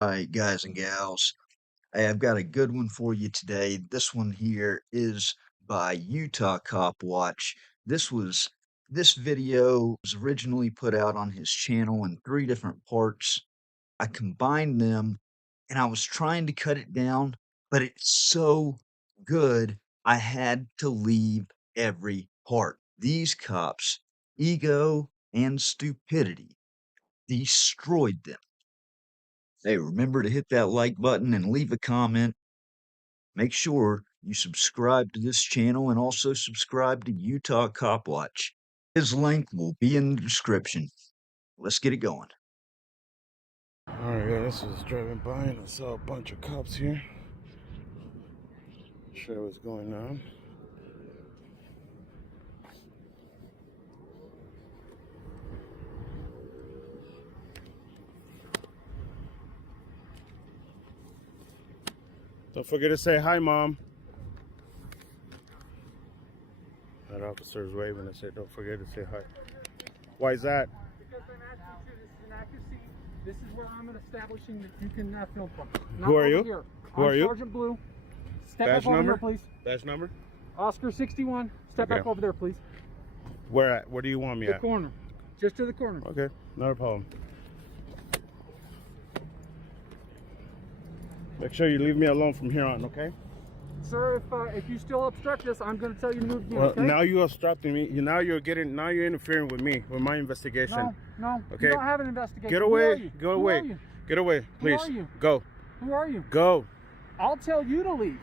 All right, guys and gals. Hey, I've got a good one for you today. This one here is by Utah CopWatch. This video was originally put out on his channel in 3 different parts. I combined them and I was trying to cut it down, but it's so good I had to leave every part. These cops, ego and stupidity, destroyed them. Hey, remember to hit that like button and leave a comment. Make sure you subscribe to this channel and also subscribe to Utah CopWatch. His link will be in the description. Let's get it going. Alright guys, I was driving by and I saw a bunch of cops here. Not sure what's going on. Don't forget to say hi, Mom. That officer's waving. I said, don't forget to say hi. Why is that? Because I'm asking you, this is an accuracy. This is where I'm establishing that you can film from. Who are you? Here. Who are you? Sergeant Blue. Step Badge back over number? here, please. Badge number? Oscar 61. Step back over there, please. Where at? Where do you want me The at? corner. Just to the corner. Okay, not a problem. Make sure you leave me alone from here on, okay? Sir, if you still obstruct this, I'm going to tell you to move again, Well, okay? now you're obstructing me. Now you're interfering with me, with my investigation. No, Okay. you don't have an investigation. Get Who are away. you? Go Who away. are you? Get away, please. are you? Go. Who are you? Go. I'll tell you to leave.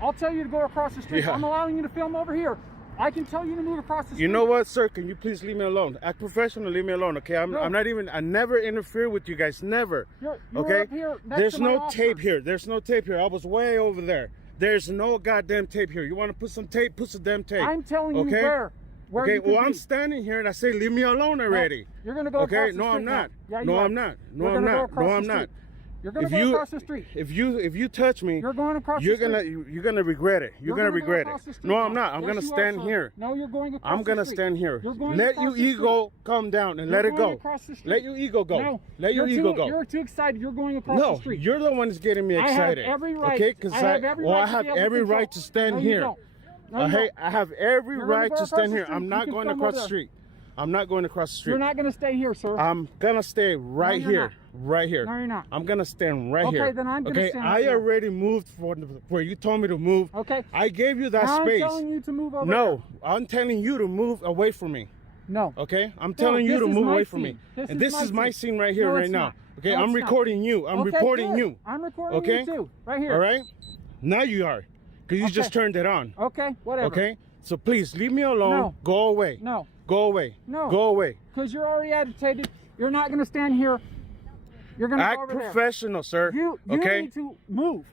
I'll tell you to go across the street. Yeah. I'm allowing you to film over here. I can tell you to move across the street. You know what, sir? Can you please leave me alone? Act professional, leave me alone, okay? No. I never interfere with you guys, never. You're Okay? up here next There's to my no officer. tape here. There's no tape here. I was way over there. There's no goddamn tape here. You want to put some tape? Put some damn tape. I'm telling you okay? where okay, you can well, I'm be. standing here and I say, leave me alone already. No, you're going to go okay? across the No, street I'm not. now. Yeah, no, you are. I'm not. No, You're I'm gonna go not. across No, the I'm street. not. You're going to go across the street. If you touch me, you're going across you're the street. you're gonna regret it. You're gonna regret across the it. street No, now. I'm not. I'm Yes, gonna you stand are, sir. here. No, you're going across I'm the gonna street. stand here. You're going Let across your the ego calm down and let it You're go. going across the street. Let your ego go. No, Let your ego go. You're too excited. You're going across No, the street. you're the one that's getting me excited. I have every right. Okay, because I have every well, right I to have be able to every control. right to stand No, you here. don't. No, you Hey, don't. I have every You're gonna right go to across stand the here. street. I'm You not can going film across over the there. street. I'm not going across the street. You're not going to stay here, sir. I'm gonna stay right you're here, not. right here. No, you're not. I'm gonna stand right Okay, here. then I'm gonna stand I right here. already moved for where you told me to move. Okay. I gave you that Now space. I'm telling you to move over No, I'm telling you to move away from me. No. Okay, I'm telling you this to is move my away from scene. me. This This is is my my scene. scene right here, No, right it's now. not. Okay, No, I'm it's not. recording you. I'm Okay, reporting good. you. I'm recording Okay? you too, right here. All right. Now you are, because you Okay. just turned it on. Okay, whatever. Okay. So please leave me alone. No. Go away. No, Go away. No. Go away. because you're already agitated. You're not going to stand here. You're going to go Act over there. professional, sir. You okay. need to move.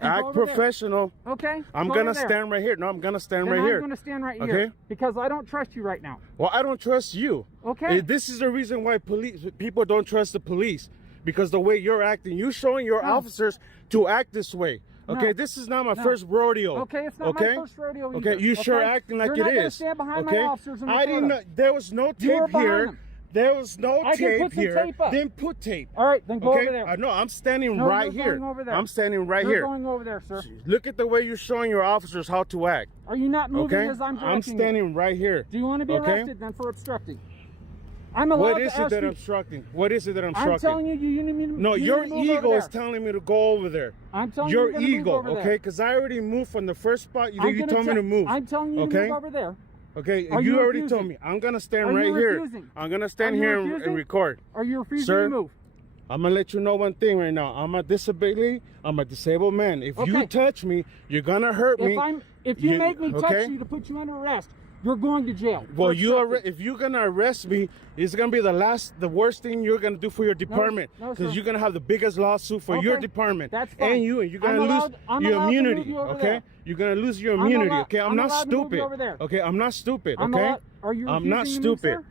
and go Act over there. professional. Okay. I'm go gonna over there. stand right here. No, I'm gonna stand Then right I'm here. going to stand right here. Okay. Because I don't trust you right now. Well, I don't trust you. Okay. This is the reason why people don't trust the police, because the way you're acting, you're showing your officers to act this way. Okay, No. this is not my No. first rodeo. Okay, it's not my first rodeo either. Okay, you sure okay? acting like You're it not gonna is. stand behind okay, my officers and I record didn't know them. there was no You were tape behind here. them. There was no I can tape put some here. tape up. Then put tape. All right, then go okay? over there. No, I'm standing No, right you're here. going over there. I'm standing right You're here. going over there, sir. Look at the way you're showing your officers how to act. Are you not moving Okay, as I'm directing I'm you? standing right here. Do you want to be okay? arrested then for obstructing? I'm allowed What is to it ask that you. I'm obstructing? What is it that I'm I'm obstructing? telling you, you need to No, you your need to move ego over is there. telling me to go over there. I'm telling Your you, you're gonna move ego, over there. okay? Because I already moved from the first spot that I'm you gonna told me to move. I'm telling you to okay? move over there. Okay, Are you you already refusing? told me. I'm gonna stand Are you right here. refusing? I'm gonna stand Are you here and refusing? record. Are you refusing Sir, to move? I'm gonna let you know one thing right now. I'm a disability. I'm a disabled man. If you Okay. touch me, you're gonna hurt me. If you make me touch okay? you to put you under arrest, you're going to jail. Well, for obstructing. if you're gonna arrest me, it's gonna be the worst thing you're gonna do for your department, no, because sir. you're gonna have the biggest lawsuit for your Okay, department that's fine. and you're I'm gonna allowed- I'm lose your allowed to move immunity. you over Okay, there. you're gonna lose your I'm immunity. allowed- Okay, I'm I'm not allowed to move you stupid. over there. Okay, I'm not stupid. I'm Okay, allowed- Are you I'm not refusing to move, stupid. sir?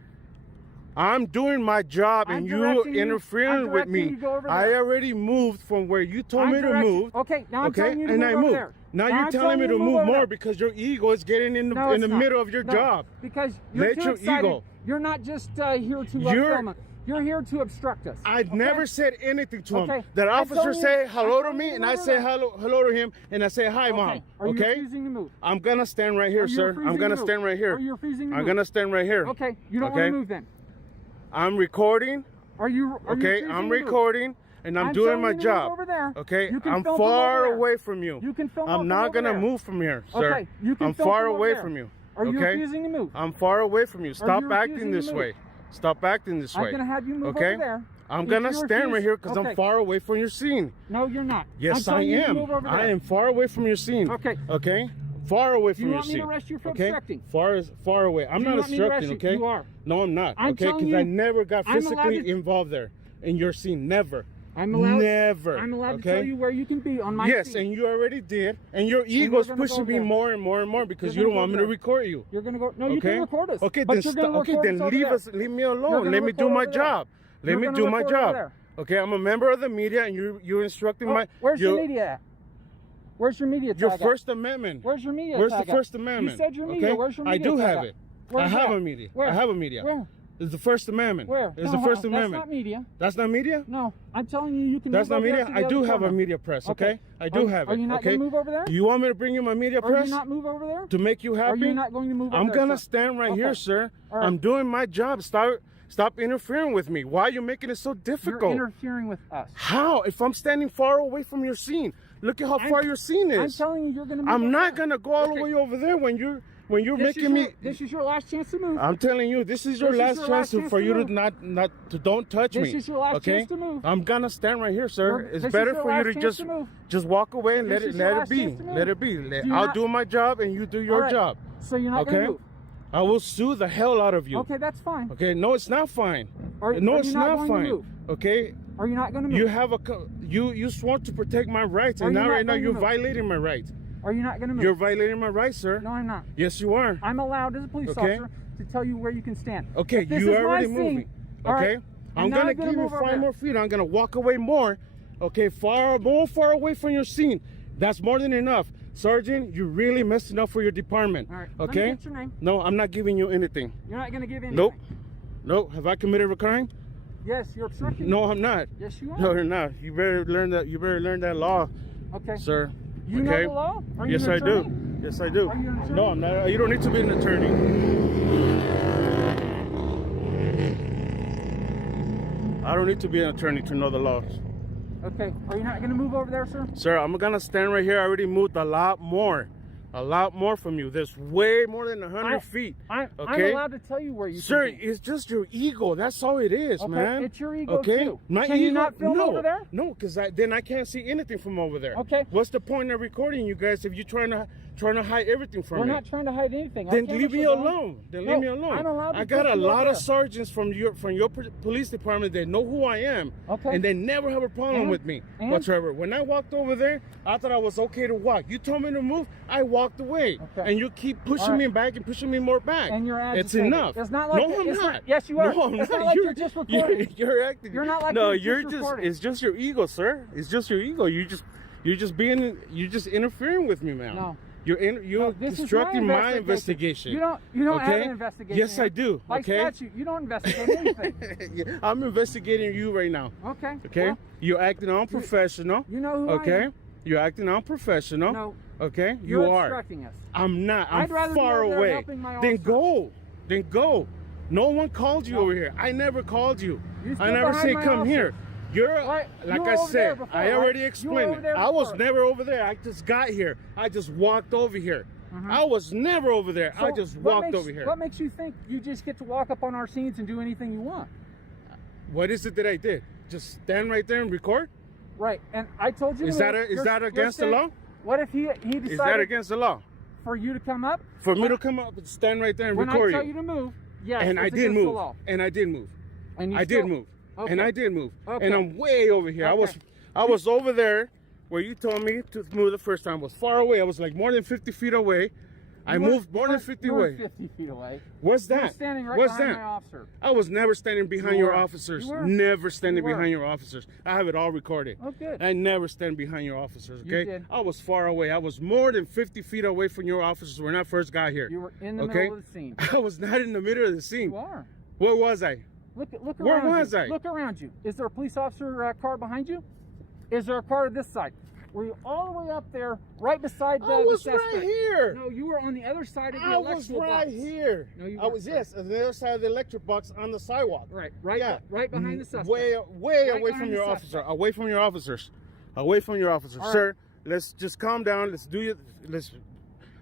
I'm doing my job I'm and you directing you- interfering I'm with directing you me. to go over I there. already moved from where you told I'm me to directing- move. Okay, now I'm okay, telling you to and move I over moved. there. Now Now you're I'm telling me you to move over more there. because your ego is getting in No, the it's not. middle of your No, job. Because you're Let too your excited. ego. You're not just here to You're film it. You're here to obstruct us. I never said anything to him. Okay. That I officer told you- say I hello to told me, you and to I move say over hello to him, and I say hi, mom. Are you Okay? refusing to move? I'm gonna stand right here, Are you sir. refusing I'm gonna to move? stand right here. Are you refusing to I'm move? gonna stand right here. Okay. You don't Okay. want to move then. I'm recording. Are you? Are Okay, you I'm refusing to move? recording, and I'm doing telling my you to move job. over there. Okay, You can I'm film from far over there. away from you. You can film I'm from not over gonna there. move from here, sir. Okay, you can I'm film far from over away there. from you. Are you Okay, refusing to move? I'm far away from you. Stop you acting refusing to this move? way. Stop acting this way. I'm gonna have you move Okay? over there. I'm If gonna you stand refuse- right here because okay. I'm far away from your scene. No, you're not. Yes, I'm I telling you to am. move over I there. am far away from your scene. Okay. Okay. Far away Do from you your want me scene. to arrest you for okay. obstructing? Far away. I'm Do you not want me to arrest obstructing. you? Okay. You are. No, I'm not. I'm okay, telling because I you, never got I'm allowed physically to- involved there in your scene. Never. I'm allowed. Never. I'm allowed okay? to tell you where you can be on my Yes, scene. and you already did, and your we're ego's gonna go pushing me there. more and more and more because You're you gonna don't want go me to there. record you. You're gonna go. No, you Okay. can record us. Okay, but then you're gonna okay, record then us over leave there. us. Leave me You're alone. gonna Let me do record my over there. job. Let You're me gonna do my record over job. there. Okay, I'm a member of the media, and you're instructing Oh, my. where's your your media at? Where's your media tag Your at? First Amendment. Where's your media Where's tag the at? First Amendment? You said your media. Okay? Where's your I media do tag have at? it. Where's I have that? a media. Where? I have a media. Where? It's the First Amendment. Where? It's No, the First that's Amendment. not media. That's not media? No, I'm telling you, you can. That's move not over there media? to the I other do have a corner. media press, okay? I do have it. Are you not okay? going to move over there? Do you want me to bring you my media Are press? you not move over there? To make you happy? Are you not going to move over I'm there? gonna sir? stand right here, Okay. sir. All right. I'm doing my job. Stop interfering with me. Why are you making it so You're difficult? interfering with us. How? If I'm standing far away from your scene, look at how far your scene I'm is. telling you, you're going to move I'm over not there. gonna go all the Okay. way over there when you're This making me. This is your last chance to move. I'm telling you, this is your This is last your chance last chance for to you to move. not to don't touch me. This is your last okay? chance to move. I'm gonna stand right here, sir. This It's is better your for you last to chance just to move. walk away and This let is it your let it last be. chance to move. Let it be. Do you I'll not- do my job and you do your All right. job. So you're not going Okay? to move. I will sue the hell out of you. Okay, that's fine. Okay, no, it's not fine. Are No, you it's not not going to fine. move? Okay, Are you not going to move? you have you swore to protect my rights, Are and you now not right now going to you're move? violating my rights. Are you not going to move? You're violating my rights, sir. No, I'm not. Yes, you are. I'm allowed as a police Okay. officer to tell you where you can stand. Okay, If this you is my already scene, moving. all Okay, right, I'm and now gonna I'm gonna give you move over 5 there. more feet. I'm gonna walk away more. Okay, more far away from your scene. That's more than enough, Sergeant. You're really messing up for your department. All right. Let me Okay. get your name. No, I'm not giving you anything. You're not going to give anything. Nope. Nope. Have I committed a crime? Yes, you're obstructing. No, I'm not. Yes, you are. No, you're not. You better learn that. You better learn that law, Okay. sir. You okay. know the law? Are you Yes, an I attorney? do. Yes, I do. Are you an attorney? No, I'm not. You don't need to be an attorney. I don't need to be an attorney to know the laws. Okay. Are you not going to move over there, sir? Sir, I'm gonna stand right here. I already moved a lot more from you. There's way more than 100 feet. I'm Okay? allowed to tell you where you Sir, can be. it's just your ego. That's all it is, Okay, man. it's your ego, okay? too. My Can ego? you not film no, over there? No, because then I can't see anything from over there. Okay. What's the point of recording you guys if you're trying to hide everything from We're me? not trying to hide anything. Then Okay, leave me Mr. Vaughn. alone. Then No, leave me alone. I'm allowed to I got put a you over lot of there. sergeants from your police department that know who I am. Okay. And they never have a problem And? with me And? whatsoever. When I walked over there, I thought I was okay to walk. You told me to move, I walked away. Okay. And you keep pushing All me right. back and pushing me more back. And you're It's agitated. enough. It's not like no, I'm it's not. Yes, you are. No, I'm It's not. not like you're just recording. You're acting. You're not like no, you're you're just just. recording. It's just your ego, sir. It's just your ego. You're just interfering with me, man. No. You're No, this is obstructing my investigation. You don't have Okay? an investigation. Yes, I do. By Okay. statute, you don't investigate anything. I'm investigating you right now. Okay. Okay. Well, You're acting unprofessional. you know who I Okay. am. You're acting unprofessional. No. Okay. You're You are. obstructing us. I'm not. I'm I'd rather be far over there away. helping my Then officers. go. Then go. No one called you No. over here. I never called you. You I stood never behind said my come officer. here. You're Right. like You were I over there said. before, I right? already You were explained over it. there I was before. never over there. I just got here. I just walked over here. I was never over there. I So just what walked makes- over here. What makes you think you just get to walk up on our scenes and do anything you want? What is it that I did? Just stand right there and record? Right. And I told you. Is to that move. is You're- that you're against the standing- law? What if he decided Is that against the law? for you to come up? For me to come up and stand right there and When record I tell you to move, yes, and I it's did against the move. law. And I did move. And you I still- did move. Okay. And I did move. Okay. And I'm way over here. Okay. I was over there where you told me to move the first time. I was far away. I was like more than 50 feet away. I You moved weren't- more you than weren't- 50 you weren't away. 50 feet away. What's You were that? standing right What's behind that? my officer. I was never standing behind You your were. officers. You were. Never standing You were. behind your officers. I have it all recorded. Oh, good. I never stand behind your officers, You okay? did. I was far away. I was more than 50 feet away from your officers when I first got here. You were in the okay? middle of the scene. I was not in the middle of the scene. You are. Where was I? Look Where around was you. I? Look around you. Is there a police officer car behind you? Is there a car to this side? Were you all the way up there, right beside the I was suspect? right here. No, you were on the other side of the I was electrical right box. here. No, you I was, weren't. yes, on the other side of the electric box on the sidewalk. Right Yeah. right behind the suspect. Way Right away behind from the your suspect. officer. Away from your officers. Away from your officers. All right. Sir, let's just calm down. Let's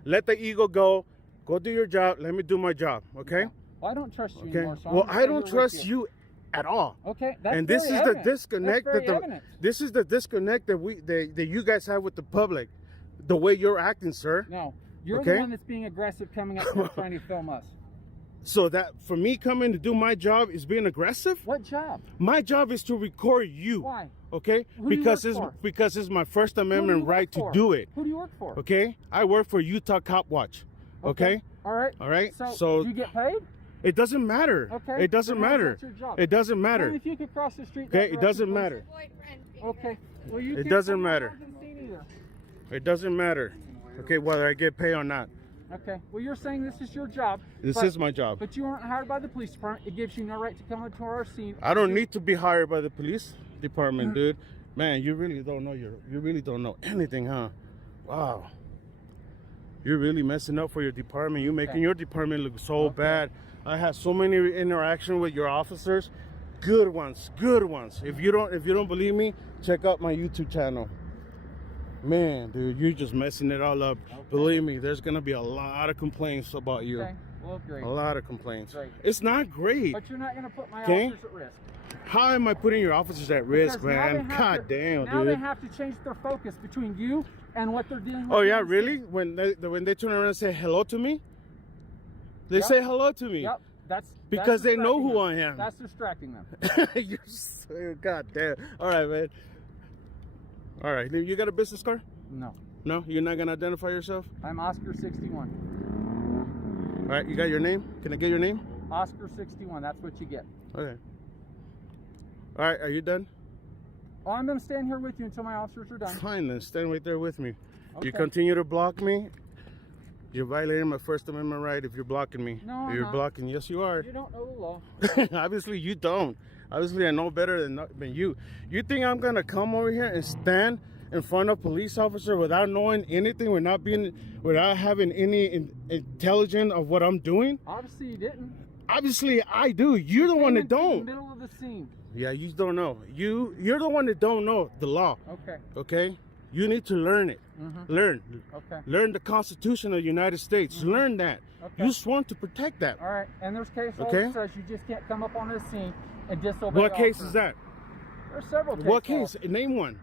let the ego go. Go do your job. Let me do my job. Okay? Well, I don't trust you Okay. anymore. So I'm Well, gonna I stay don't here with trust you at all. Okay, that's And this very is the evident. disconnect That's very that evident. this is the disconnect that you guys have with the public. The way you're acting, sir. No, you're Okay. the one that's being aggressive, coming up here trying to film us. So that for me coming to do my job is being aggressive? What job? My job is to record you. Why? Okay? Who do you Because work it's for? because it's my First Who do you Amendment work right to for? do it. Who do you work for? Okay? I work for Utah CopWatch. Okay? All right. All right? So do you get paid? it doesn't matter. Okay. It doesn't Then how's matter. that your job? It doesn't Well, matter. if you could cross the street. Okay? that It direction, doesn't please. matter. Okay. Well, you It can't doesn't come matter. around the scene either. It doesn't matter. Okay, whether I get paid or not. Okay. Well, you're saying this is your job. This but- is my job. But you weren't hired by the police department. It gives you no right to come into our scene. I don't need to be hired by the police department, dude. Man, you really don't know you really don't know anything, huh? Wow. You're really messing up for your department. You're making your department look so bad. I had so many interaction with your officers. Good ones, good ones. If you don't believe me, check out my YouTube channel. Man, dude, you're just messing it all up. Believe me, there's gonna be a lot of complaints about you. Okay. Well, great. A lot of complaints. Great. It's not great. But you're not going to put my Okay. officers at risk. How am I putting your officers at risk, Because now they man? have God to- damn, Now they dude. have to change their focus between you and what they're dealing with. Oh yeah, on the really? scene. When they turn around and say hello to me, they Yep. say hello to me. Yep. That's Because they know distracting who them. I am. That's distracting them. You're so, God damn. All right, man. All right, you got a business card? No. No, you're not gonna identify yourself. I'm Oscar 61. All right, you got your name? Can I get your name? Oscar 61. That's what you get. Okay. All right, are you done? Oh, I'm going to stand here with you until my officers are done. Fine, then stand right there with me. You Okay. continue to block me, you're violating my First Amendment right if you're blocking me. No, I'm You're not. blocking. Yes, you are. You don't know the law. Obviously, you don't. Obviously, I know better than you. You think I'm gonna come over here and stand in front of a police officer without knowing anything, without having any intelligence of what I'm doing? Obviously, you didn't. Obviously, I do. You're the one Came that into the don't. middle of the scene. Yeah, you don't know. You're the one that don't know the law. Okay. Okay? You need to learn it. Learn. Okay. Learn the Constitution of the United States. Learn that. Okay. You sworn to protect that. All right. And there's case law Okay. that says you just can't come up on this scene and disobey. What case officers. is that? There's several cases. What case? Name one.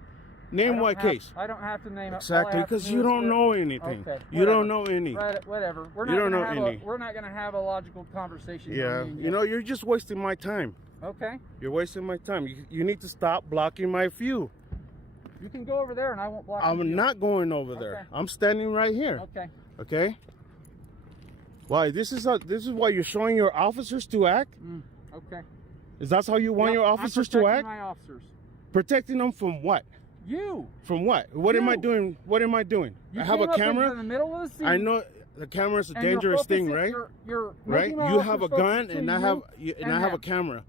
Name what case? I don't have to name it. Exactly, because you don't know anything. Okay, You don't know any. Right, whatever. We're You not don't gonna know have any. We're not going to have a logical conversation. Yeah, on you know, you're just wasting my time. Okay. You're wasting my time. You need to stop blocking my view. You can go over there, and I won't block you. I'm not going over there. Okay. I'm standing right here. Okay. Okay. Why? This is why you're showing your officers to act. Okay. Is that how you want Yep, your I'm officers to protecting act? my officers. Protecting them from what? You. From what? What am I You. doing? What am I doing? You I have came a up into camera. the middle of the scene. I know the camera's a and you're dangerous thing, focusing- right? You're Right? making my You have a officers focus gun, between and I you have a them. camera.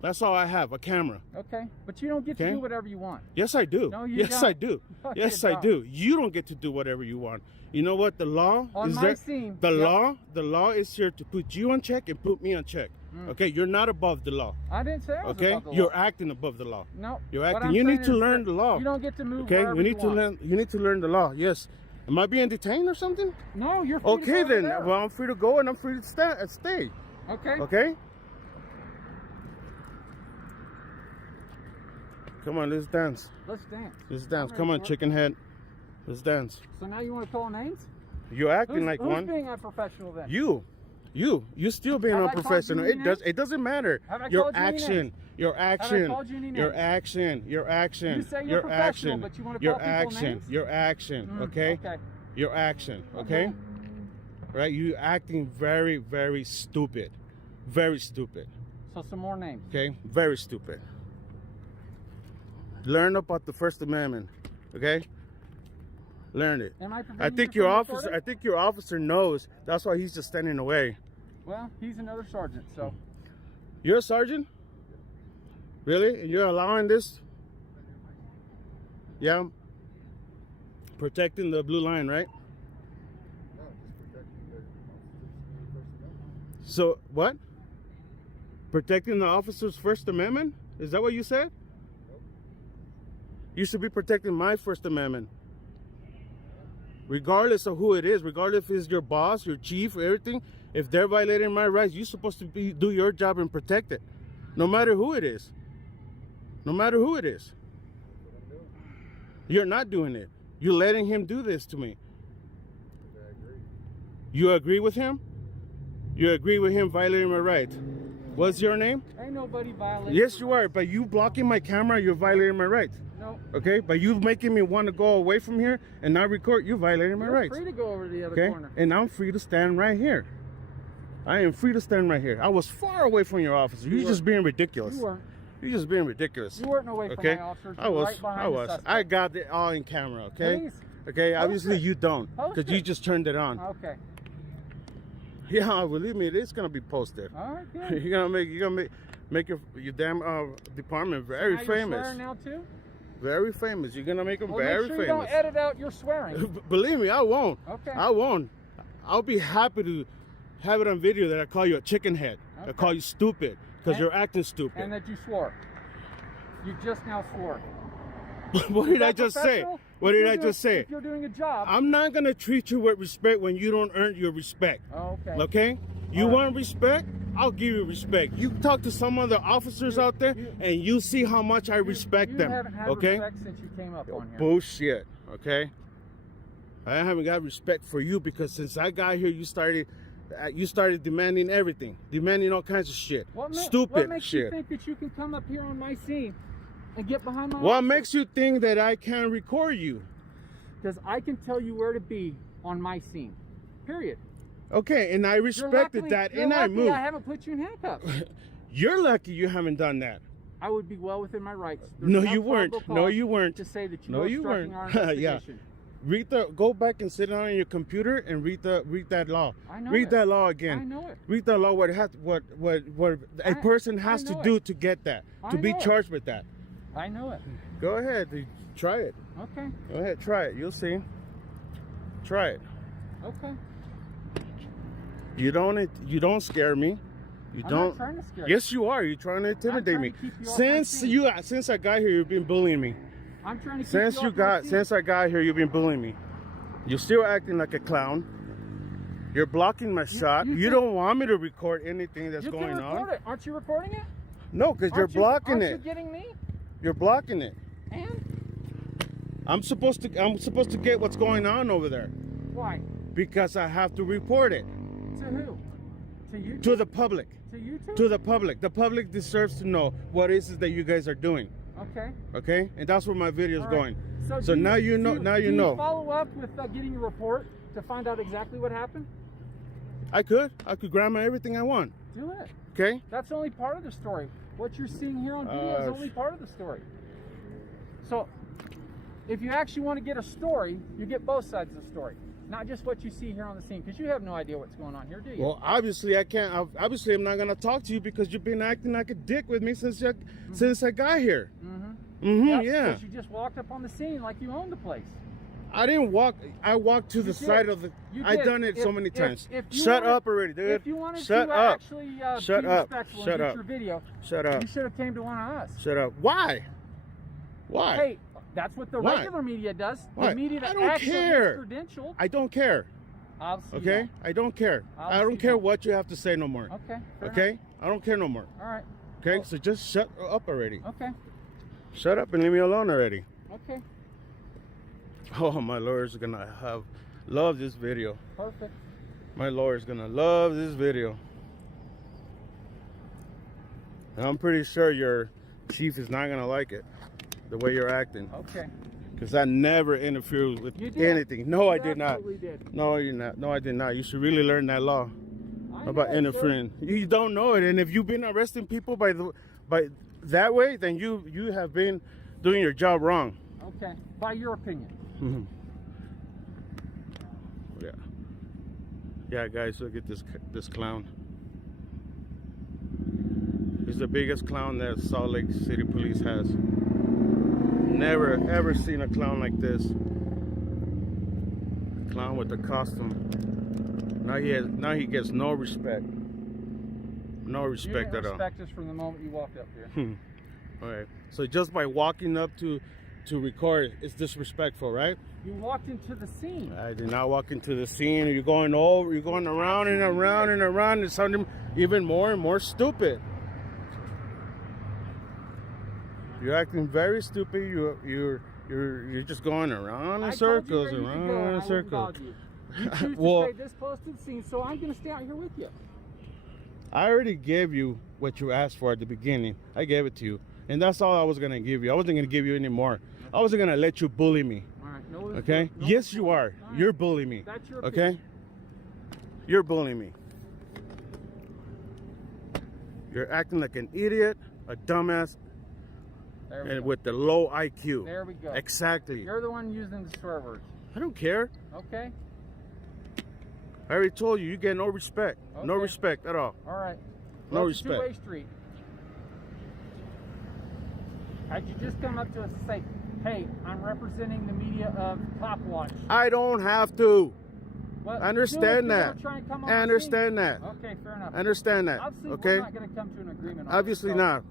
That's all I have, a camera. Okay, but you don't get to Okay. do whatever you want. Yes, I do. No, you yes, don't. I do. No, Yes, you I don't. do. You don't get to do whatever you want. You know what? The law On is my there. scene, The yep. law is here to put you on check and put me on check. Okay, you're not above the law. I didn't say I was Okay, above the law. you're acting above the law. No, You're what acting. I'm You saying need to is learn that the law. You don't get to move Okay, wherever you need to want. learn. You need to learn the law. Yes. Am I being detained or something? No, you're free to Okay, go over then. there. Well, I'm free to go and I'm free to stay. Okay. Okay. Come on, let's dance. Let's dance. Let's dance. I'm Come on, ready for it. chicken head. Let's dance. So now you want to call names? You're acting like who's one. being unprofessional then? You still being Have I called unprofessional. you any It doesn't matter. Have I Your called you any action, names? your action, called you any your names? action, your action, You say you're your professional, action, but you wanna your call people action, names? your action. Okay, Okay. your action. Okay, right? You acting very, very stupid, very stupid. So some more names. Okay, very stupid. Learn about the First Amendment. Okay. Learn it. Am I I preventing think you your from officer. recording? I think your officer knows. That's why he's just standing away. Well, he's another sergeant, so You're a sergeant? Really? And you're allowing this? Yeah. Protecting the blue line, right? No, just protecting the First Amendment. So, what? Protecting the officer's First Amendment? Is that what you said? Nope. You should be protecting my First Amendment. Regardless of who it is, regardless if it's your boss, your chief, everything, if they're violating my rights, you're supposed to do your job and protect it. No matter who it is. No matter who it is. That's what I'm doing. You're not doing it. You're letting him do this to me. Because I agree. You agree with him? You agree with him violating my rights. What's your name? Ain't nobody violating. Yes, you are. But you blocking my camera, you're violating my rights. No. Okay? But you making me want to go away from here and not record, you're violating my You're rights. free to go over to the other Okay? corner. And I'm free to stand right here. I am free to stand right here. I was far away from your officer. You're just being ridiculous. You weren't. You're just being ridiculous. You weren't away from Okay? my officers. You I were was. right behind I the was. suspect. I got it all in camera, okay? Please. Okay, Post obviously it. you don't. Post Because you it. just turned it on. Okay. Yeah, believe me, it is gonna be posted. All right, good. You're gonna make your damn department very Now you're famous. swearing now too? Very famous. You're gonna make them Well, very make sure you famous. don't edit out your swearing. Believe me, I won't. Okay. I won't. I'll be happy to have it on video that I call you a chicken head. I Okay. call you stupid because And- you're acting stupid. And that you swore. You just now swore. What Is did I that just say? professional? What If did you're I doing- just say? If you're doing a job. I'm not gonna treat you with respect when you don't earn your respect. Oh, okay. Okay? You All right. want respect? I'll give you respect. You talk to some other officers out there, and you see how much I respect you them. haven't had Okay? respect since you came up on here. Bullshit. Okay? I haven't got respect for you because since I got here, you started demanding everything, demanding all kinds of shit, What stupid makes shit. you think that you can come up here on my scene and get behind my What officer? makes you think that I can record you? Because I can tell you where to be on my scene. Period. Okay, and I respected that, You're and I lucky moved. I haven't put you in handcuffs. You're lucky you haven't done that. I would be well within my rights. There's No, enough you weren't. probable No, cause you weren't. To say that you No, were you obstructing weren't. our Yeah. investigation. Go back and sit down on your computer and read that law. I know Read it. that law again. I know it. Read that law. What a person has to know do it. to get that, I to be know it. charged with that. I know it. Go ahead, try it. Okay. Go ahead, try it. You'll see. Try it. Okay. You don't scare me. You I'm don't. not trying to scare you. Yes, you are. You're trying to intimidate trying me. to keep you off my scene. Since I got here, you've been bullying me. I'm trying to keep Since you off my scene. I got here, you've been bullying me. You're still acting like a clown. You're blocking my shot. you You think- don't want me to record anything that's you going can record on. it. Aren't you recording it? No, because you're blocking aren't it. you getting me? You're blocking it. And I'm supposed to get what's going on over there why? because I have to report it To who? To you? to the public. To you two? To the public. The public deserves to know what it is that you guys are doing. Okay. Okay? And that's where my video is All right. going. So, So do now you know. do Now you do know. Follow up with getting a report to find out exactly what happened. I could grab everything I want. Do it. Okay? That's only part of the story. What you're seeing here on video is only part of the story. So, if you actually want to get a story, you get both sides of the story, not just what you see here on the scene, because you have no idea what's going on here, do you? Well, obviously I can't. Obviously, I'm not gonna talk to you because you've been acting like a dick with me since I got here. Yep, Yeah. because you just walked up on the scene like you owned the place. I didn't walk. I walked to the did. side of the. You I did. done it so If- many if- times. if you Shut wanted- up already, dude. If you wanted Shut to up. actually Shut be up. respectful Shut and get up. your video, Shut up. you should have came to one of us. Shut up. Why? Why? Hey, that's what the Why? regular media does. Why? The media that I don't actually care. is credentialed. I don't care. I'll see Okay? that. I don't care. I'll I don't see care that. what you have to say no more. Okay. fair Okay? enough. I don't care no more. All right. Okay? Well- So just shut up already. Okay. Shut up and leave me alone already. Okay. Oh, my lawyer's gonna love this video. Perfect. My lawyer's gonna love this video. And I'm pretty sure your chief is not gonna like it, the way you're acting. Okay. Because I never interfered with You did. anything. No, You I did not. absolutely did. No, you're not. No, I did not. You should really learn that law I know about it, interfering. You don't know it, and if you've been arresting people by that way, then you have been doing your job wrong. sir. Okay. By your opinion. Yeah. Yeah, guys, look at this clown. He's the biggest clown that Salt Lake City Police has. Never ever seen a clown like this. Clown with the costume. Now he gets no respect. No respect at all. You didn't respect us from the moment you walked up here. All right. So just by walking up to record, it's disrespectful, right? You walked into the scene. I did not walk into the scene. You're going over. You're going around and around and around. It's sounding even more and more stupid. You're acting very stupid. You're just going around in circles, around in circles. You choose Well, to stay this close to the scene, so I'm going to stay out here with you. I already gave you what you asked for at the beginning. I gave it to you. And that's all I was going to give you. I wasn't going to give you any more. I wasn't going to let you bully me. All right. No, Okay? no, Yes, you are. right. You're bullying me. That's your Okay? opinion. You're bullying me. You're acting like an idiot, a dumbass, There we and go. with the low IQ. There we go. Exactly. You're the one using the swear words. I don't care. Okay. I already told you, you get no respect. No Okay. respect at all. All right. No Well, it's a respect. two-way street. Had you just come up to us and say, "Hey, I'm representing the media of CopWatch." I don't have to. Well, I understand you know, if that. you're trying to come on I the understand scene. that. Okay, fair enough. I understand that. Obviously, Okay? we're not going to come to an agreement on Obviously this, so not.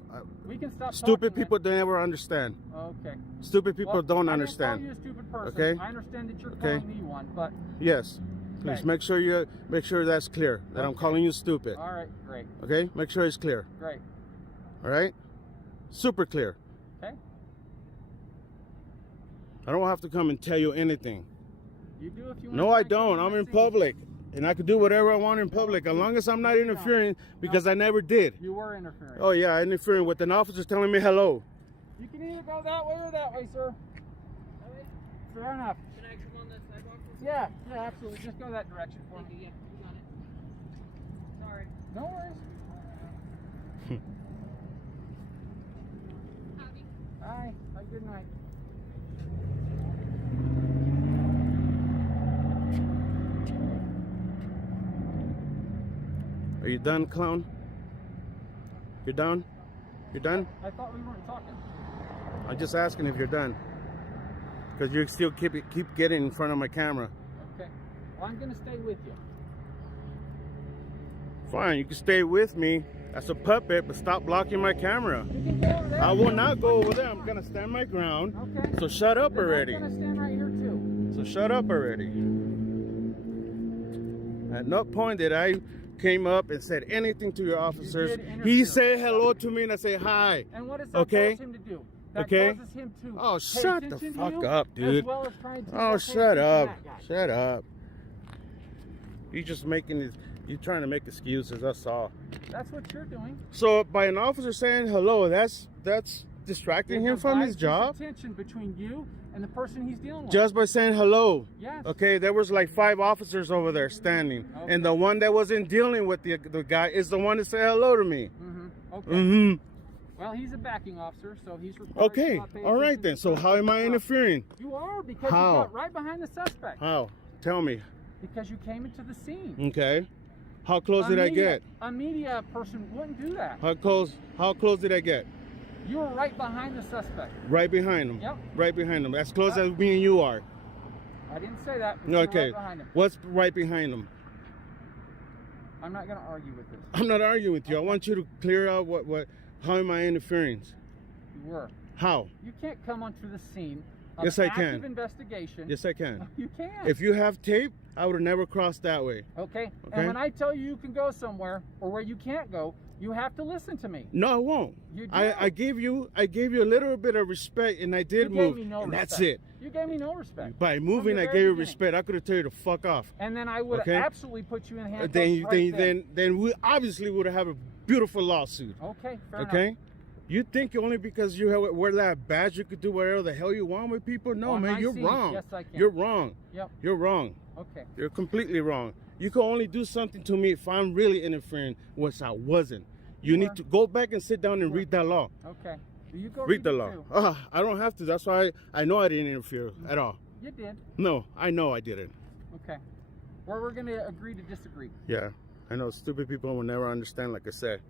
We can stop Stupid talking people never understand. then. Okay. Stupid people Well, don't I understand. didn't call you a stupid person. Okay? I understand that you're Okay? calling me one, but Yes. Please Okay. make sure that's clear. That I'm Okay. calling you stupid. all right, great, Okay? Make sure it's clear. great. All right? Super clear. Okay. I don't have to come and tell you anything. You do if you want. No, I don't. I'm in public. And I can do whatever I want in public as long as I'm not interfering because I never did. You were interfering. Oh, yeah, interfering with an officer telling me hello. You can either go that way or that way, sir. Fair enough. Can I come on the sidewalk? Yeah, absolutely. Just go that direction for me. Yeah, you got it. Sorry. No worries. Howdy. Bye. Have a good night. Are you done, clown? You're done? You're done? I thought we weren't talking. I'm just asking if you're done. Because you still keep getting in front of my camera. Okay. Well, I'm going to stay with you. Fine, you can stay with me. That's a puppet, but stop blocking my camera. You can go over there. I will not go over there. I'm going to stand my ground. Okay. So shut up already. I'm going to stand right here, too. So shut up already. At no point did I came up and said anything to your officers. did interfere. He said hello to me and I say hi. And what does that Okay. cause him to do? That Okay. causes him to Oh, pay shut the attention to fuck you, up, dude. As well as trying to Oh, pay shut attention to up. that guy. Shut up. You just making this, you trying to make excuses, that's all. That's what you're doing. So by an officer saying hello, that's distracting him from his divides job? Tension between you and the person he's dealing with. Just by saying hello. Yes. Okay, there was like 5 officers over there standing. Okay. And the one that wasn't dealing with the guy is the one that said hello to me. Mm-hmm. Okay. Mm-hmm. Well, he's a backing officer, so he's required Okay, to pay all right attention then. to So the how am I person. interfering? You are, because How? you got right behind the suspect. How? Tell me. Because you came into the scene. Okay. How close did I get? A media person wouldn't do that. How close did I get? You were right behind the suspect. Right behind him. Yep. Right behind him. As close as me and you are. I didn't say that, but you were Okay. right behind him. What's right behind him? I'm not going to argue with this. I'm not arguing with you. I want you to clear out how am I interfering? You were. How? You can't come onto the scene of Yes, I active can. investigation. Yes, I can. You can. If you have tape, I would have never crossed that way. Okay. Okay. And when I tell you you can go somewhere or where you can't go, you have to listen to me. No, I won't. You do. I gave you a little bit of respect, and I did You move, gave me no and respect. that's it. You gave me no respect. By moving, the I very gave you beginning. respect. I could have told you to fuck off. And then I would Okay. absolutely put you in handcuffs Then we obviously would have a beautiful lawsuit. Okay, fair Okay. enough. You think only because you wear that badge you could do whatever the hell you want with people? No, On man, my you're scene, wrong. yes, I can. You're wrong. Yep. You're wrong. Okay. You're completely wrong. You can only do something to me if I'm really interfering, which I wasn't. You You need were. to go back and sit down and read that law. Okay. You go Read the it law. too. I don't have to. That's why I know I didn't interfere at all. You did. No, I know I didn't. Okay. Well, we're going to agree to disagree. Yeah, I know stupid people will never understand, like I said.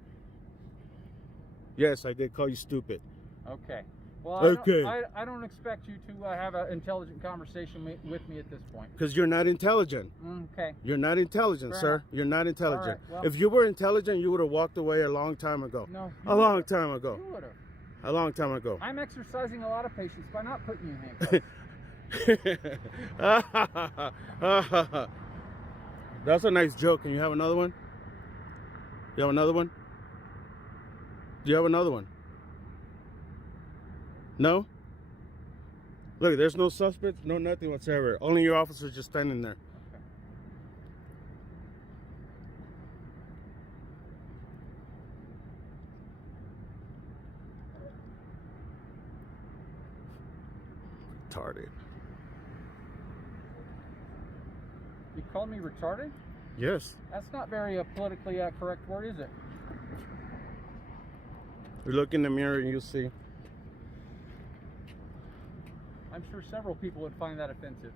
Yes, I did call you stupid. Okay. Well, Okay. I don't expect you to have an intelligent conversation with me at this point. Because you're not intelligent. Okay. You're not intelligent, Fair sir. enough. You're not intelligent. All right, well- If you were intelligent, you would have walked away a long time ago. No. A long time ago. You would have. A long time ago. I'm exercising a lot of patience by not putting you in handcuffs. That's a nice joke. Can you have another one? You have another one? Do you have another one? No? Look, there's no suspects, no nothing whatsoever. Only your officer just standing there. Okay. Retarded. You called me retarded? Yes. That's not very politically correct word, is it? You look in the mirror and you'll see. I'm sure several people would find that offensive.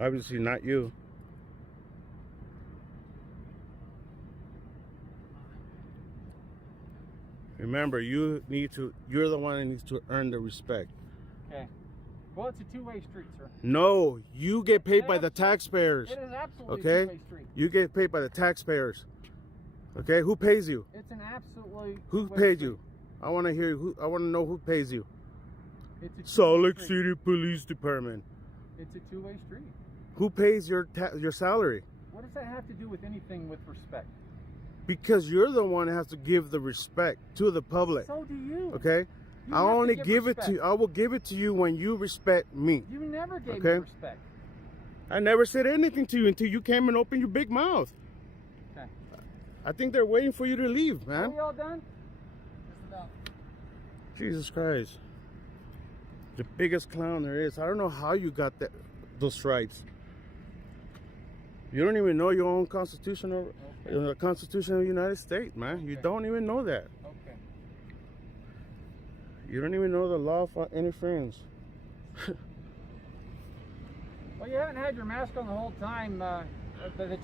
Obviously not you. Remember, you're the one that needs to earn the respect. Okay. Well, it's a two-way street, sir. No, you get paid by the taxpayers. It is absolutely Okay? a two-way street. You get paid by the taxpayers. Okay? Who pays you? It's an absolutely Who two-way paid street. you? I want to hear who. I want to know who pays you. It's a Salt two-way Lake street. City Police Department. It's a two-way street. Who pays your salary? What does that have to do with anything with respect? Because you're the one that has to give the respect to the public. So do you. Okay? You I have to only give give it respect. to you. I will give it to you when you respect me. You never gave Okay. me respect. I never said anything to you until you came and opened your big mouth. Okay. I think they're waiting for you to leave, Are man. we all done? Jesus Christ. The biggest clown there is. I don't know how you got those stripes. You don't even know your own constitutional, the Constitution of the United States, man. You Okay. don't even know that. Okay. You don't even know the law of interference. Well, you haven't had your mask on the whole time that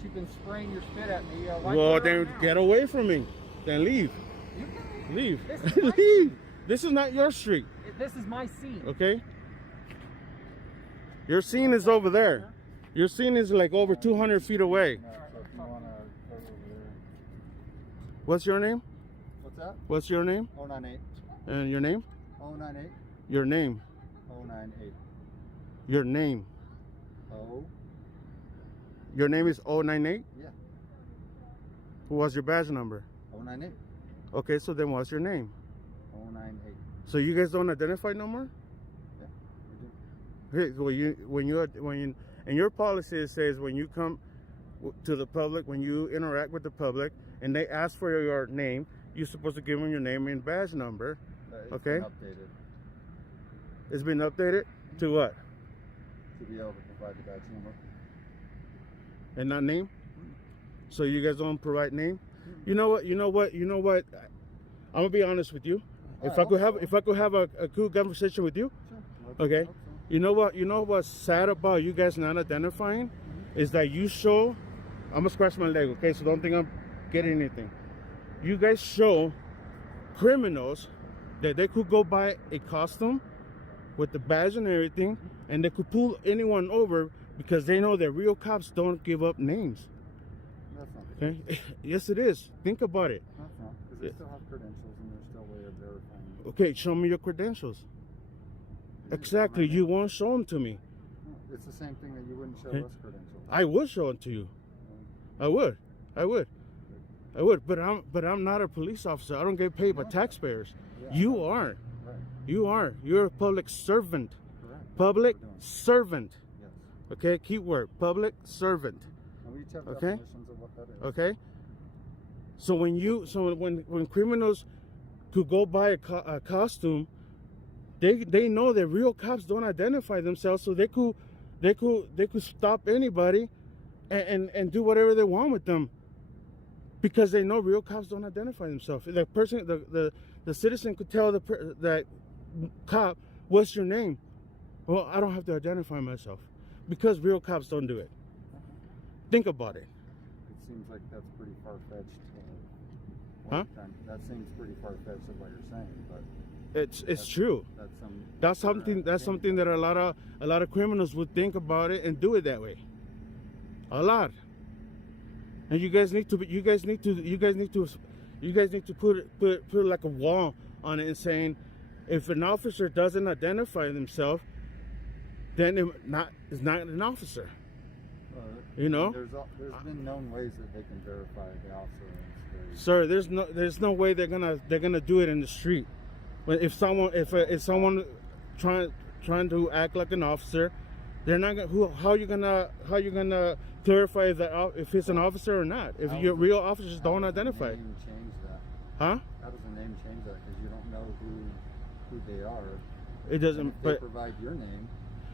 you've been spraying your spit at me. Why Well, put it on then now? get away from me. Then leave. You can Leave. This is my Leave. This is not your street, This is my scene. okay? Your scene is over there. Your scene is like over 200 feet away. So if you want to go over there. What's your name? What's that? What's your name? 098. And your name? 098. Your name. 098. Your name. Oh, Your name is 098? yeah. What's your badge number? 098. Okay, so then what's your name? 098. So you guys don't identify no more? Yeah, we do. Hey, when you in your policy it says when you come to the public, when you interact with the public, and they ask for your name, you're supposed to give them your name and badge number. It's Okay. been updated It's been updated to what? to be able to provide the badge number. And not name? So you guys don't provide name? You know what? I'm gonna be honest with you. If I could have a cool conversation with you, Sure. okay. Hope so. You know what's sad about you guys not identifying is that you show. I'm gonna scratch my leg, okay? So don't think I'm getting anything. You guys show criminals that they could go buy a costume with the badge and everything, and they could pull anyone over because they know that real cops don't give up names. That's not the Okay? Yes, it is. Think about it. That's not, because they still have credentials and there's still a way of verifying. Okay, show me your credentials. Exactly. You won't show them to me. No, it's the same thing that you wouldn't show Okay. us credentials. I would show them to you. I would. But I'm not a police officer. I don't get paid by taxpayers. Yeah, You are. Right. You are. You're a public servant. Correct. Public That's what we're doing. servant. Yes. Okay, keyword. Public servant. And we each have Okay. definitions of what that is. Okay. So when criminals could go buy a costume, they know that real cops don't identify themselves, so they could stop anybody and do whatever they want with them because they know real cops don't identify themselves. The person, the citizen could tell that cop, "What's your name?" Well, I don't have to identify myself because real cops don't do it. Think about it. seems like that's pretty far-fetched. Huh? That seems pretty far-fetched of what you're saying, but It's true. That's something that a lot of criminals would think about it and do it that way. A lot. And you guys need to put like a wall on it and saying, if an officer doesn't identify themselves, then it's not an officer. You know? There's been known ways that they can verify the officer. Sir, there's no way they're gonna do it in the street. But if someone trying to act like an officer, they're not gonna. How you gonna clarify if it's an officer or not? If your real officers don't identify. How does the name change that? Huh? How does the name change that? Because you don't know who they are. It doesn't. If they provide your name.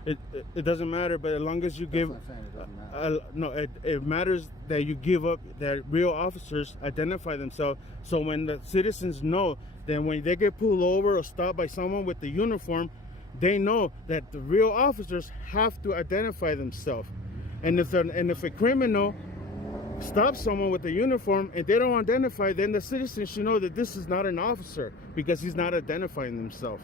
It doesn't matter, but as long as you give, That's what I'm saying, it doesn't matter. no, it matters that you give up that real officers identify themselves. So when the citizens know that when they get pulled over or stopped by someone with the uniform, they know that the real officers have to identify themselves. And if a criminal stops someone with the uniform and they don't identify, then the citizens should know that this is not an officer because he's not identifying himself.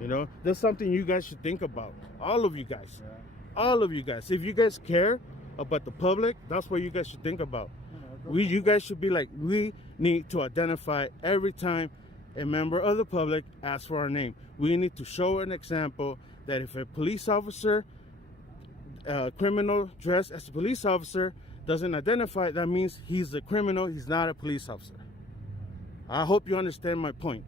You know, that's something you guys should think about. All of you guys. Yeah. All of you guys. If you guys care about the public, that's what you guys should think about. You guys should be like, we need to identify every time a member of the public asks for our name. We need to show an example that if a police officer, criminal dressed as a police officer, doesn't identify, that means he's a criminal, he's not a police officer. I hope you understand my point.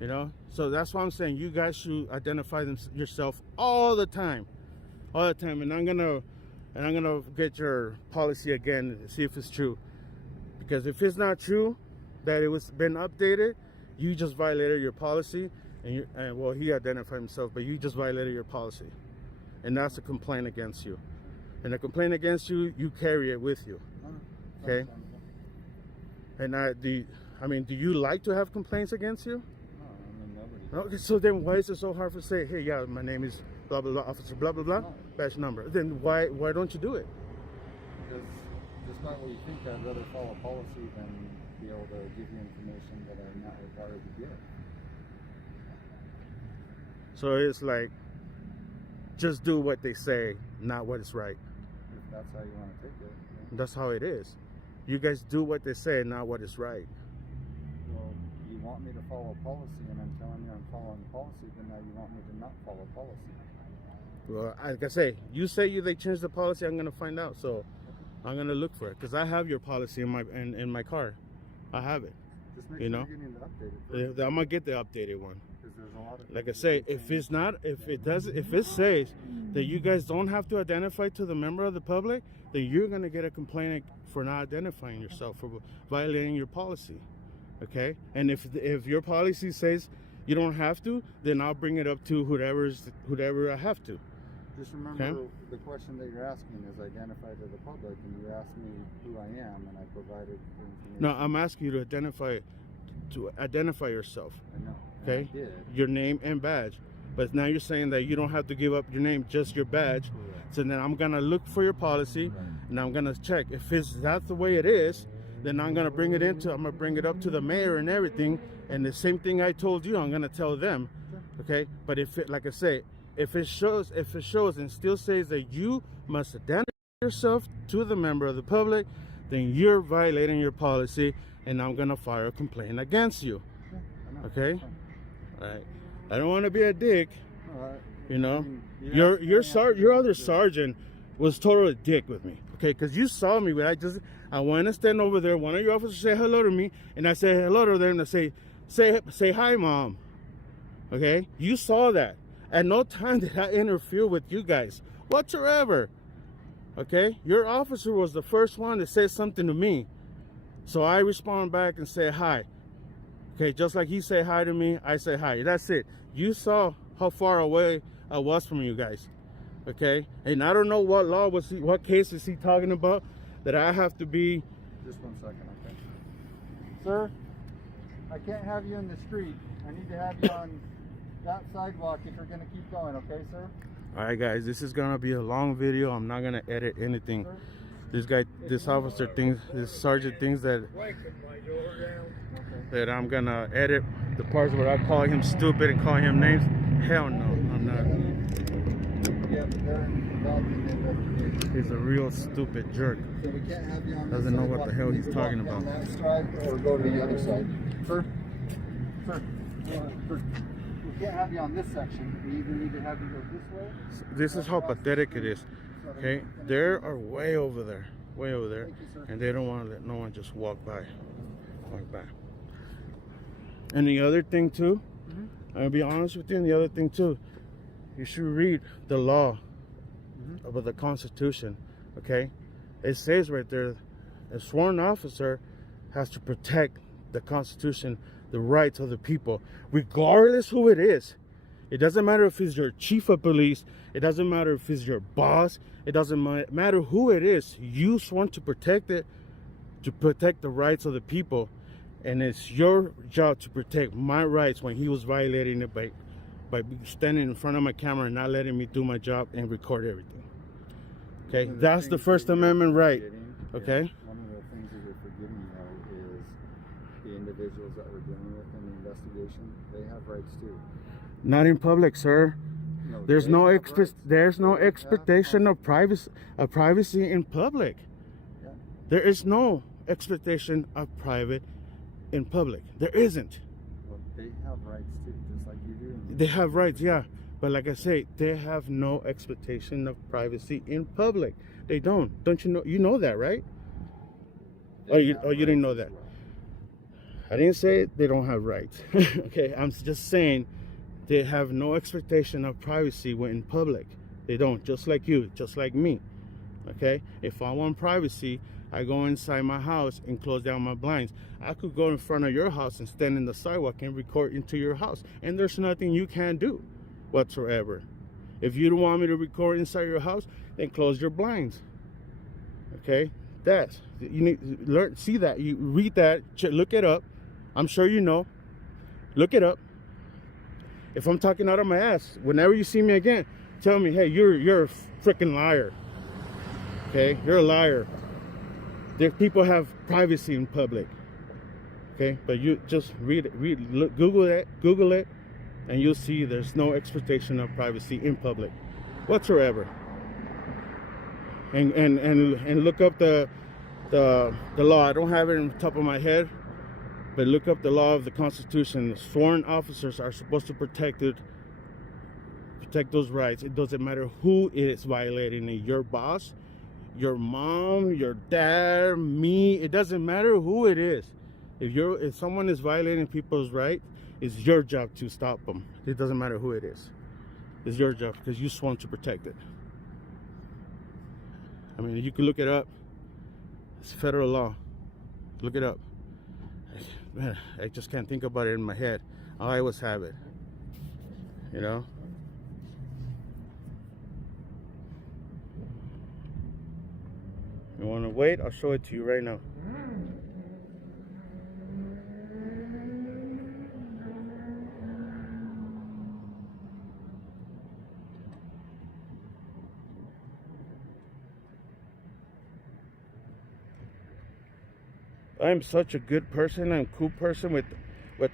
You know, so that's why I'm saying you guys should identify yourself all the time, And I'm gonna get your policy again and see if it's true, because if it's not true that it was been updated, you just violated your policy, and well, he identified himself, but you just violated your policy, and that's a complaint against you, and a complaint against you, you carry it with you, okay? And do you like to have complaints against you? Okay, so then why is it so hard to say, hey, yeah, my name is blah, blah, blah, officer, blah, blah, blah, badge number? Then why don't you do it? Because despite what you think, I'd rather follow policy than be able to give you information that I'm not required to give. So it's like, just do what they say, not what is right. If that's how you want to take it. Yeah. That's how it is. You guys do what they say, not what is right. Well, you want me to follow policy, and I'm telling you I'm following policy, then now you want me to not follow policy. Well, like I say they changed the policy, I'm gonna find out. So I'm gonna look for it because I have your policy in my car. I have it. Just make sure you're getting the updated version. I'm gonna get the updated one. Because there's a lot of like I say, if it says that you guys don't have to identify to the member of the public, then you're gonna get a complaint for not identifying yourself, for violating your policy. Okay, and if your policy says you don't have to, then I'll bring it up to whoever I have to. Just remember, the question that you're asking is identify to the public, and you asked me who I am, and I provided the information. No, I'm asking you to identify yourself. I know. Okay, I did. Your name and badge. But now you're saying that you don't have to give up your name, just your badge. Correct. So then I'm gonna look for your policy, and I'm gonna check if that's the way it is. Then I'm gonna bring it up to the mayor and everything, and the same thing I told you, I'm gonna tell them, okay? But if it shows and still says that you must identify yourself to the member of the public, then you're violating your policy, and I'm gonna file a complaint against you, okay? All right. I don't want to be a dick, you know. Your other sergeant was totally a dick with me, okay? Because you saw me, but I went to stand over there. One of your officers say hello to me, and I say hello to them, and I say hi, mom. Okay, you saw that. At no time did I interfere with you guys whatsoever. Okay, your officer was the first one that said something to me, so I respond back and say hi. Okay, just like he said hi to me, I say hi. That's it. You saw how far away I was from you guys. Okay, and I don't know what case is he talking about that I have to be. Just 1 second, okay? Sir, I can't have you in the street. I need to have you on that sidewalk if you're going to keep going, okay, sir? All right, guys, this is gonna be a long video. I'm not gonna edit anything. This officer thinks, this sergeant thinks that I'm gonna edit the parts where I call him stupid and call him names. Hell no, I'm not. Yeah, but they're involved in the investigation. He's a real stupid jerk. So we can't have you on Doesn't this know side. what the hell he's You talking walk down about. that side or go to the other side. Sir? Sir? We can't have you on this section. We either need to have you go this way. This is how pathetic it is. Okay, they are way over there, and they don't want to let no one just walk by. And the other thing too, I'll be honest with you. And the other thing too, you should read the law about the Constitution. Okay, it says right there, a sworn officer has to protect the Constitution, the rights of the people, regardless who it is. It doesn't matter if it's your chief of police. It doesn't matter if it's your boss. It doesn't matter who it is. You sworn to protect it, to protect the rights of the people. And it's your job to protect my rights when he was violating it by standing in front of my camera and not letting me do my job and record everything. Okay, that's the First Amendment right. Okay? One of the things that you're forgetting though is the individuals that we're dealing with in the investigation, they have rights too. Not in public, sir. No, There's they no have rights. there's no They have expectation of privacy in public. Yeah. There is no expectation of private in public. There isn't. Well, they have rights too, just like you do. They have rights, yeah. But like I say, they have no expectation of privacy in public. They don't. Don't you know? You know that, right? You didn't know that. I didn't say they don't have rights. Okay, I'm just saying they have no expectation of privacy when in public. They don't, just like you, just like me. Okay? If I want privacy, I go inside my house and close down my blinds. I could go in front of your house and stand in the sidewalk and record into your house. And there's nothing you can do whatsoever. If you don't want me to record inside your house, then close your blinds. Okay? That's, you need to learn, see that, you read that, look it up. I'm sure you know. Look it up. If I'm talking out of my ass, whenever you see me again, tell me, hey, you're a freaking liar. Okay? You're a liar. People have privacy in public. Okay? But you just read it, look, Google it, and you'll see there's no expectation of privacy in public whatsoever. And look up the law. I don't have it on the top of my head, but look up the law of the Constitution. Sworn officers are supposed to protect those rights. It doesn't matter who it is violating it. Your boss, your mom, your dad, me. It doesn't matter who it is. If someone is violating people's rights, it's your job to stop them. It doesn't matter who it is. It's your job because you sworn to protect it. I mean, you can look it up. It's federal law. Look it up. Man, I just can't think about it in my head. I always have it. You know? You want to wait? I'll show it to you right now. I'm such a good person and cool person with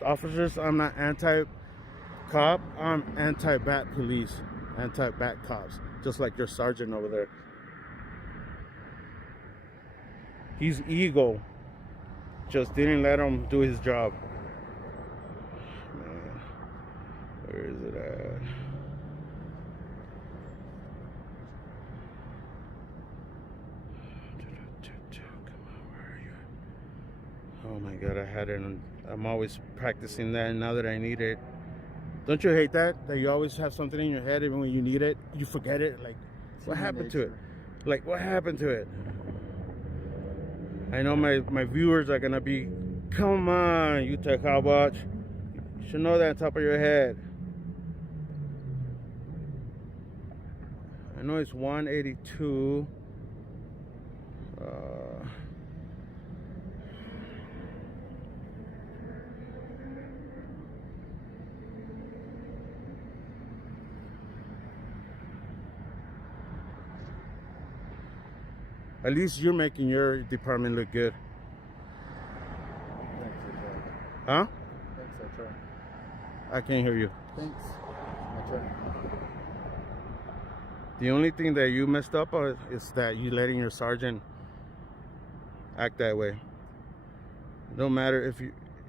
officers. I'm not anti-cop. I'm anti-bat police, anti-bat cops, just like your sergeant over there. His ego just didn't let him do his job. Man, where is it at? Oh my God, I had it on. I'm always practicing that, and now that I need it. Don't you hate that? That you always have something in your head, even when you need it, you forget it? Like, what happened to it? Like, what happened to it? I know my viewers are gonna be, come on, Utah CopWatch. You should know that on top of your head. I know it's 182. At least you're making your department look good. Thanks, I Huh? try. Thanks, I try. I can't hear you. Thanks. I try. The only thing that you messed up on is that you letting your sergeant act that way. No matter if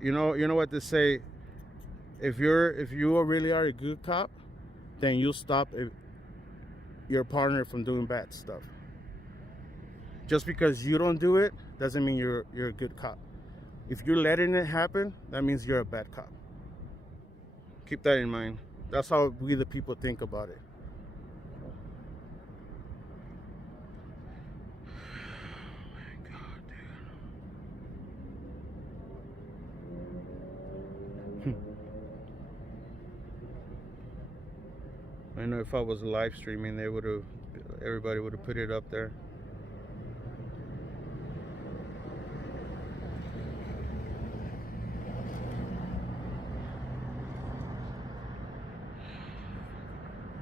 you know what to say. If you really are a good cop, then you'll stop your partner from doing bad stuff. Just because you don't do it doesn't mean you're a good cop. If you're letting it happen, that means you're a bad cop. Keep that in mind. That's how we the people think about it. I know if I was live streaming, everybody would have put it up there.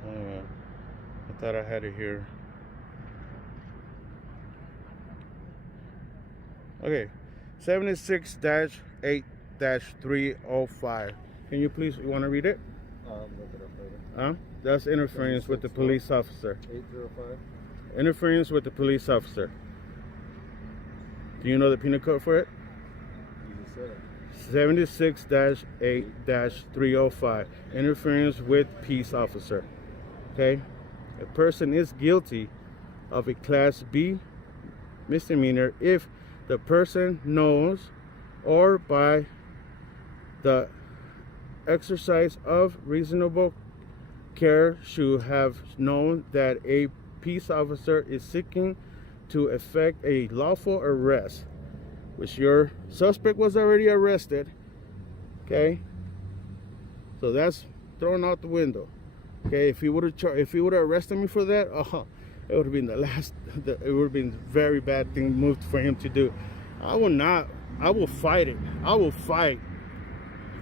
I thought I had it here. Okay, 76-8-305. Can you please, you want to read it? I'll look it up later. That's interference with the police officer. 805. Interference with the police officer. Do you know the penal code for it? You just said it. 76-8-305. Interference with peace officer. Okay? A person is guilty of a Class B misdemeanor if the person knows or by the exercise of reasonable care should have known that a peace officer is seeking to effect a lawful arrest, which your suspect was already arrested. Okay, so that's thrown out the window. Okay, if he would have arrested me for that, it would have been it would have been a very bad thing move for him to do. I will fight it. I will fight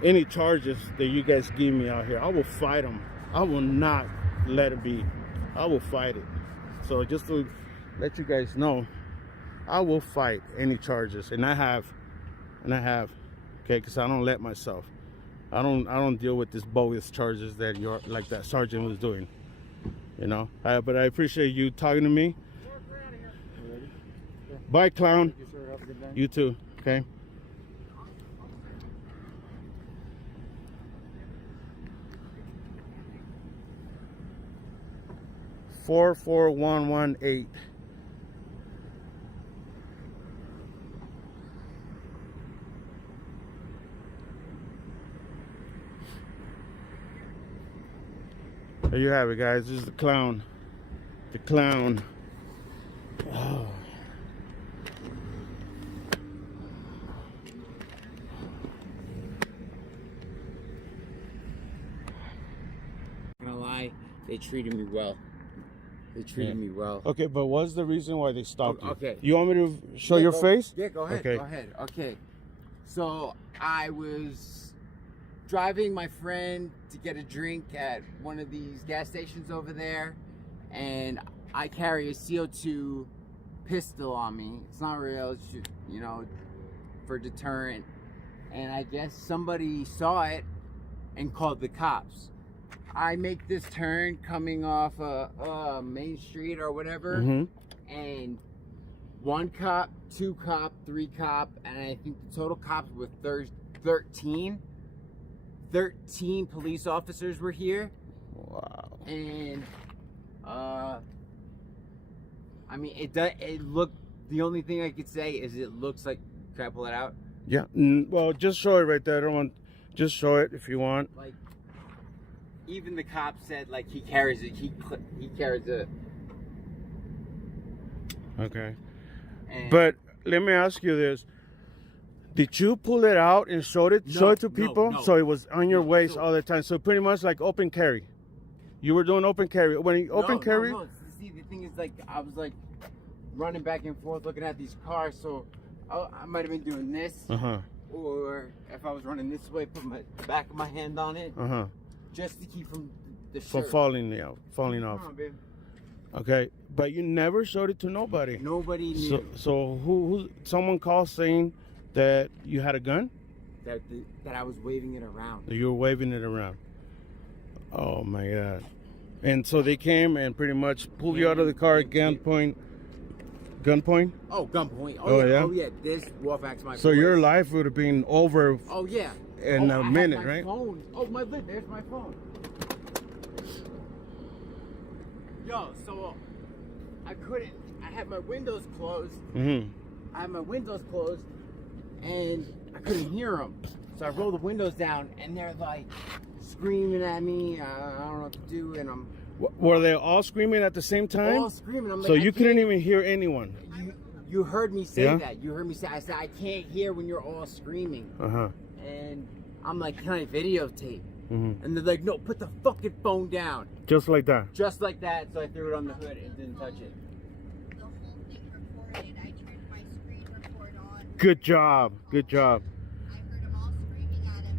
any charges that you guys give me out here. I will fight them. I will not let it be. I will fight it. So just to let you guys know, I will fight any charges, and I have, okay, because I don't let myself. I don't deal with this bogus charges that like that sergeant was doing, you know. But I appreciate you talking to me. Bye, clown. Thank you, sir. Have a good day. You too. Okay. Four 4118. There you have it, guys. This is the clown. The clown. Oh. Not gonna lie, they treated me well. They treated me well. Okay, but what's the reason why they stopped you? Okay. You want me to show your face? Yeah, go ahead. Okay. Go ahead. Okay. So I was driving my friend to get a drink at one of these gas stations over there, and I carry a CO2 pistol on me. It's not real, it's just, for deterrent. And I guess somebody saw it and called the cops. I make this turn coming off Main Street or whatever, and one cop, two cop, three cop, and I think the total cops were 13. 13 police officers were here. Wow. And I mean, it looked, the only thing I could say is it looks like, can I pull it out? Yeah. Well, just show it right there. I don't want. Just show it if you want. Like, even the cop said, like, he carries it. He carries it. Okay. And But let me ask you this: did you pull it out and show it to people? no. So it was on your waist so- all the time. So pretty much like open carry. You were doing open carry. When you open carry. No. See, the thing is, like, I was like running back and forth looking at these cars, so I might have been doing this, or if I was running this way, put my back of my hand on it, just to keep from the From shirt. falling off. Come on, babe. Okay, but you never showed it to nobody. Nobody knew So who? Someone called saying that you had a gun. that I was waving it around. That you were waving it around. Oh my God! And so they came and pretty much pulled you out of the car at gunpoint. Gunpoint. Oh, gunpoint. Oh, yeah? Oh yeah. This Wolfac's my. So voice. your life would have been over Oh yeah. in I a had minute, my right? Phone. Oh my lid. There's my phone. Yo, so I couldn't. I had my windows closed. Mm-hmm. I had my windows closed, and I couldn't hear them. So I rolled the windows down, and they're like screaming at me. I don't know what to do, and I'm Were they all screaming at the same time? all screaming. I'm So like, you couldn't even hear anyone. You heard me say Yeah? that. You heard me say. I said I can't hear when you're all screaming. Uh-huh. And I'm like, can I videotape? Mm-hmm. And they're like, no, put the fucking phone down. Just like that. Just like that. So I threw it on the hood and didn't touch it. The whole thing recorded. I turned my screen record on. Good job. Good job. I heard them all screaming at him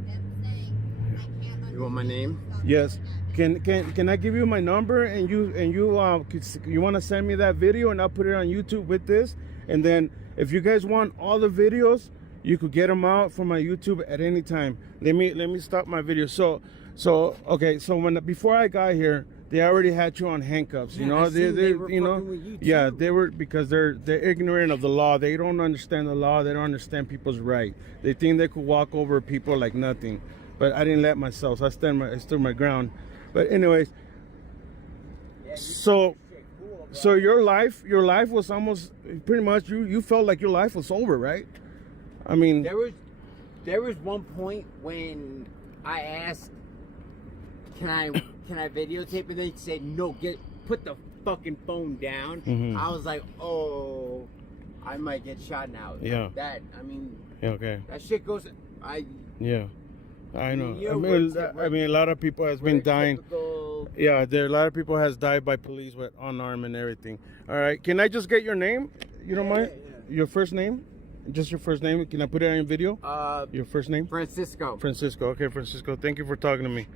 and him saying, I can't understand. You want my name? Yes. Can I give you my number and you want to send me that video and I'll put it on YouTube with this, and then if you guys want all the videos, you could get them out from my YouTube at any time. Let me stop my video. So okay. So before I got here, they already had you on handcuffs. You Yeah, know I seen they were you know fucking with you, yeah too. they were, because they're ignorant of the law. They don't understand the law. They don't understand people's right. They think they could walk over people like nothing. But I didn't let myself. So I stood my ground. But anyways, so your life was almost pretty much you felt like your life was over, right? I mean, There was one point when I asked, can I videotape, and they said no, put the fucking phone down. Mhm. I was like, oh, I might get shot now. Yeah. I mean, yeah, okay, that shit goes. yeah, I know. You know, I mean, a lot of people has been dying. Typical, Yeah, a lot of people has died by police with unarmed and everything. All right, can I just get your name? You don't mind? yeah. Your first name? Just your first name? Can I put it on video? Your first name? Francisco. Francisco. Okay, Francisco. Thank you for talking to me.